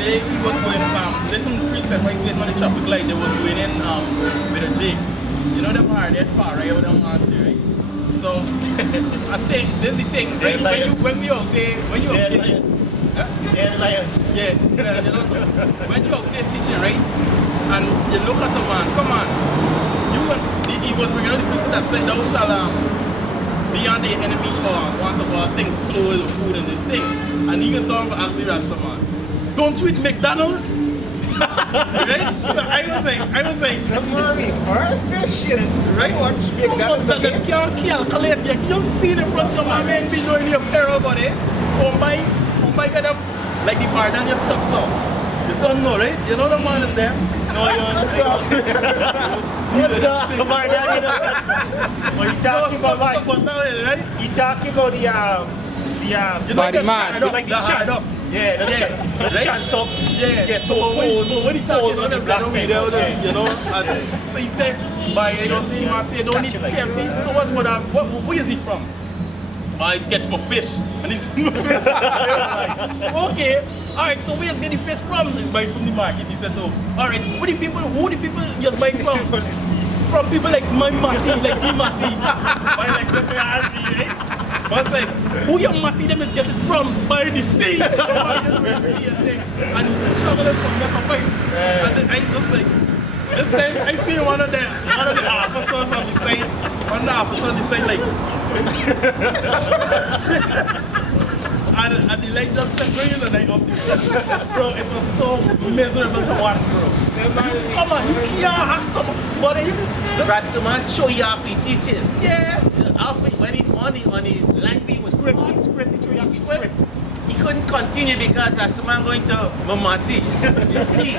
Yesterday we was going there's some preset right waiting on the traffic light. They was going in with a jig. You know the bar that far right over down last year, right? So I think this is the thing, right? When we out there, when you out there, yeah, you know, when you out there teaching, right? And you look at a man, come on, he was bringing out the person that said, thou shalt be on the enemy for want of all things, clothes, food, and this thing. And he can talk for ask the Rasta man, don't you eat McDonald's? Right? So I was like, the mommy, first this shit, right? Watch So much that you can't calculate. You don't see the front of your mom and be doing your peril about it. Oh my God, like the BARADANYAH structure. You don't know, right? You know the man is there? No, you don't know. What you talking about, like, right? you talking about the body mass. like the hard chant up. Yeah, the chant up. Yeah. Get So so when he talks on the black you know, so he said, by you know, he must say, don't eat KFC. So where is he from? I catch my fish. And he's okay. Alright, so where's getting fish from? He's buying from the market. He said, oh, alright, who the people just buying from? From people like my Matty, like me Matty. I was like, who your Matty them is getting from? By the sea. And he's struggling from that fight. And then I just like, this time I see one of the officers on the side. One of the officers on the side like and the light just set bringing the light up. Bro, it was so miserable to watch, bro. Come on, you can't have somebody. The Rasta man show you off the teaching. Yeah. So after when he on the line being was script. He couldn't continue because Rasta man going to Mamati. You see,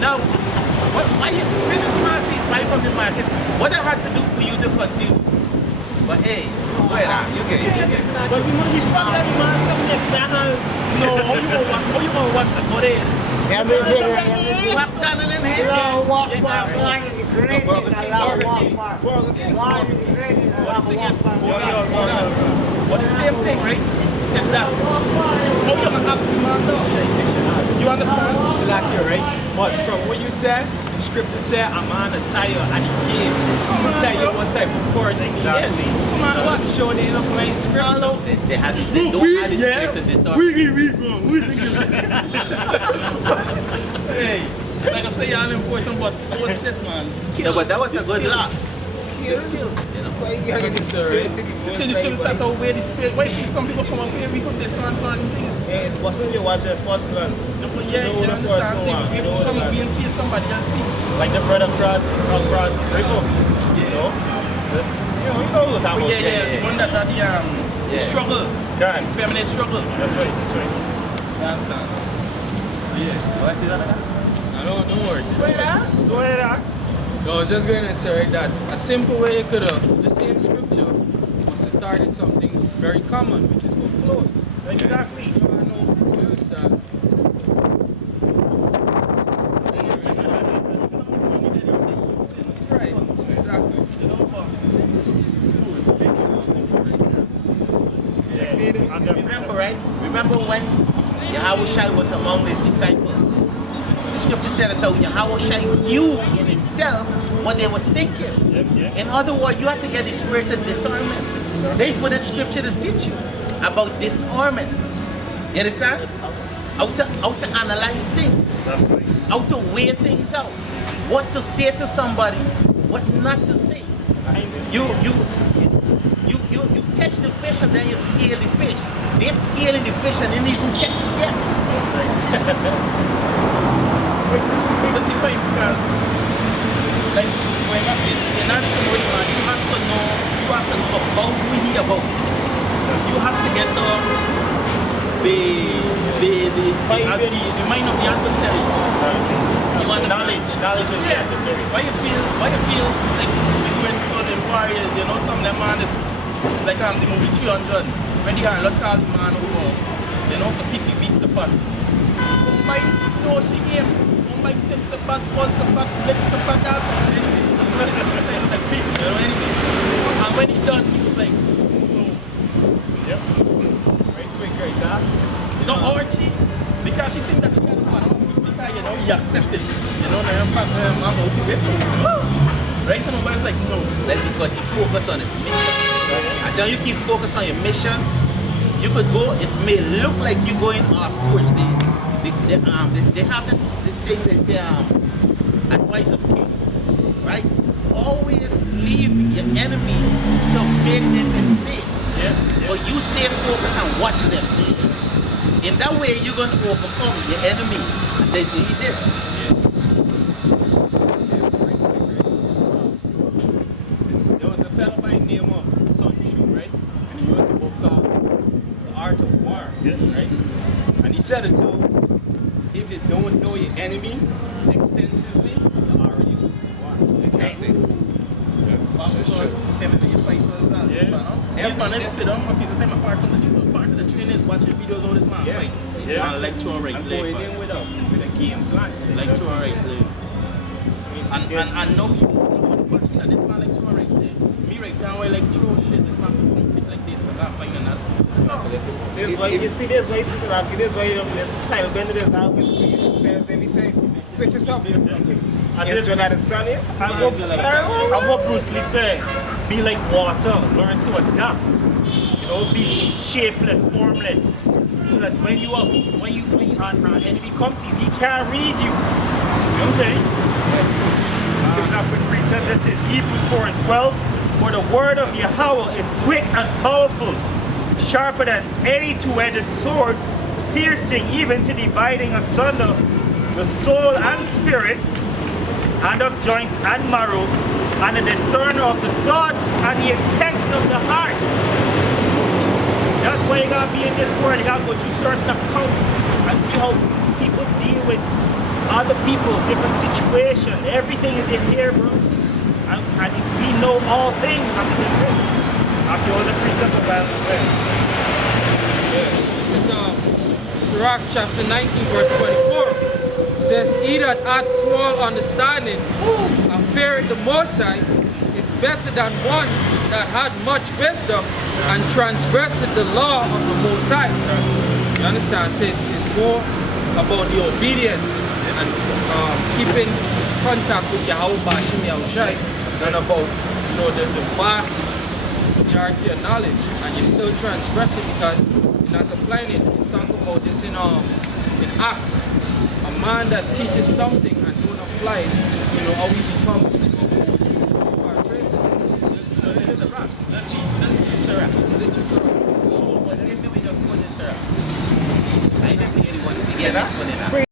now why you see this man is right from the market? What I had to do for you to continue? But hey, wait up, you get it. But you know, he's from that man, some McDonald's. No, how you gonna watch the body? Everything. McDonald's in here. Walk back, God is great. Walk back. God is great. But the same thing, right? If that, how you gonna act the man though? You understand? It's like here, right? But from what you said, the scripture said, I'm on a tire and he gave. I'm gonna tell you what type of course exactly. Come on, what? Show the enough main scripture. They had this, they don't have this script in this Hey, like I say, y'all important, but oh shit, man. Yeah, but that was a good laugh. See the scripture start out where the spirit. Why think some people come up here, we could discern certain things? It wasn't you watch the first glance. Yeah, you understand things. If we see somebody else see. Like the brother cross river. You know? You know what I'm talking about. Yeah, the one that had the struggle. Correct. Feminine struggle. That's right. You understand? Yeah. What's his other guy? No, don't worry. Go ahead, No, I was just going to say right, that a simple way you could have the same scripture was to target something very common, which is about clothes. Exactly. I know you understand. Right, exactly. Remember, right? Remember when Yahweh was among his disciples? The scripture said that Yahweh knew in himself what they was thinking. In other words, you have to get the spirit of discernment. That's what the scripture is teaching about discernment. You understand? How to analyze things. How to weigh things out. What to say to somebody, what not to say. You catch the fish and then you scale the fish. They're scaling the fish and they didn't even catch it yet. That's the point because, like, when you're not somebody, man, you have to know about who he about. You have to get the mind of the adversary. You want knowledge of the adversary. Why you feel like when you went to the warriors, you know, some of them man is like the movie 300 when the harlot called the man over, you know, for see if he beat the pot. Oh my, no, she came. Oh my, take some pot, pause some pot, let some pot out, anything. You know, anything. And when he done, he was like, no. Yep. Right quick, right, huh? No, or she, because she think that she got the pot. you know, he accepted. You know, now I'm about to get so. Right? And but it's like, no. That's because he focused on his mission. As long as you keep focused on your mission, you could go, it may look like you're going off course. They have this thing they say, advice of kings, right? Always leave your enemy to make their mistake. But you stay focused and watch them. In that way, you're going to overcome your enemy. And that's what he did. There was a fellow by the name of Sun Tzu, right? And he wrote a book called The Art of War, right? And he said it too, if you don't know your enemy extensively, you already lose the war. Tactics. These man is sit down a piece of time apart from the training. Part of the training is watching videos of this man fight. And lecture right And there. going in with a game plan. Lecture right there. And now you know watching that this man lecture right there. Me right down where like throw shit, this man can take like this and that fight and that. This why you see this way it's rocky, this way this style bend this how it's styles every time. Switch it up. And this one at the sun here. And what Bruce Lee said, be like water, learn to adapt. You know, be shapeless, formless. So that when you are an enemy come to you, he can't read you. You know what I'm saying? Let's give it up with precept. This is Hebrews 4:12. For the word of Yahweh is quick and powerful, sharper than any two-edged sword, piercing even to dividing asunder the soul and spirit, and of joints and marrow, and a discerner of the thoughts and the intents of the heart. That's why you gotta be in this world. You gotta go through certain accounts and see how people deal with other people, different situations. Everything is in here, bro. And we know all things as it is written. After all the precepts of Bible. This is Sirach chapter 19 verse 24. It says, he that hath small understanding and feareth the Most High is better than one that had much wisdom and transgresseth the law of the Most High. You understand? It says it's more about the obedience and keeping contact with Yahweh Banyamyan than about, you know, the vast majority of knowledge, and you're still transgressing because you're not applying it. We talk about this in Acts. A man that teaches something and don't apply it, you know, how we become this is the rap. This is the rap. Let's see if we just go this syrup. I never hear anyone to get that one in that.